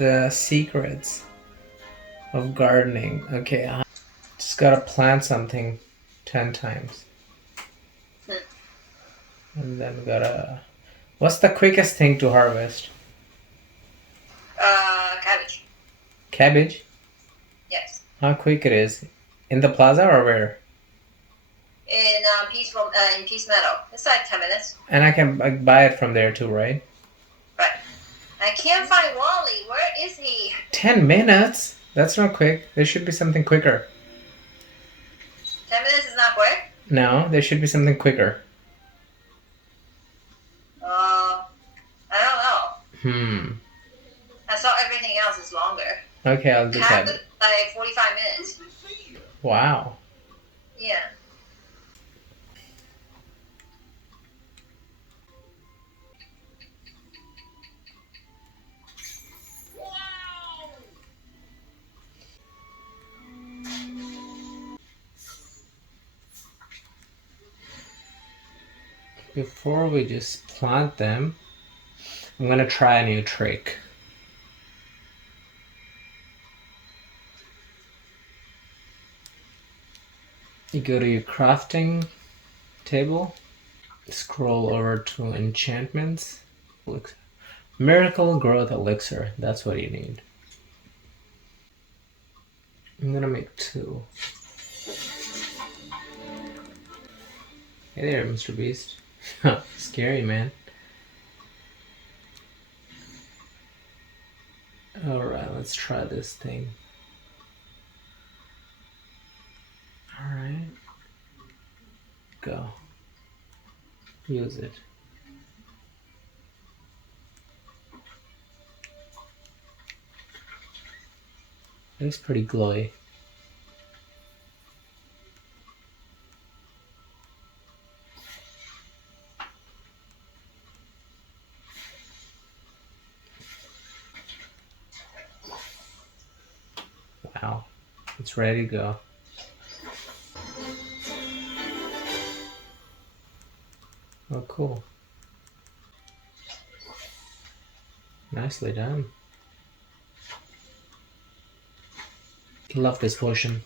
the secrets of gardening. Okay, I just gotta plant something 10 times. And then gotta... What's the quickest thing to harvest? Cabbage. Cabbage? Yes. How quick it is? In the plaza or where? In Peace Meadow. It's like 10 minutes. And I can buy it from there too, right? Right. I can't find Wally. Where is he? 10 minutes? That's not quick. There should be something quicker. 10 minutes is not quick? No, there should be something quicker. I don't know. I saw everything else is longer. Okay, I'll do that. Like 45 minutes. Wow. Yeah. Before we just plant them, I'm gonna try a new trick. You go to your crafting table, scroll over to enchantments, miracle growth elixir, that's what you need. I'm gonna make 2. Hey there, Mr. Beast. Scary, man. Alright, let's try this thing. Alright. Go. Use it. Looks pretty glowy. Wow, it's ready to go. Oh, cool. Nicely done. Love this potion.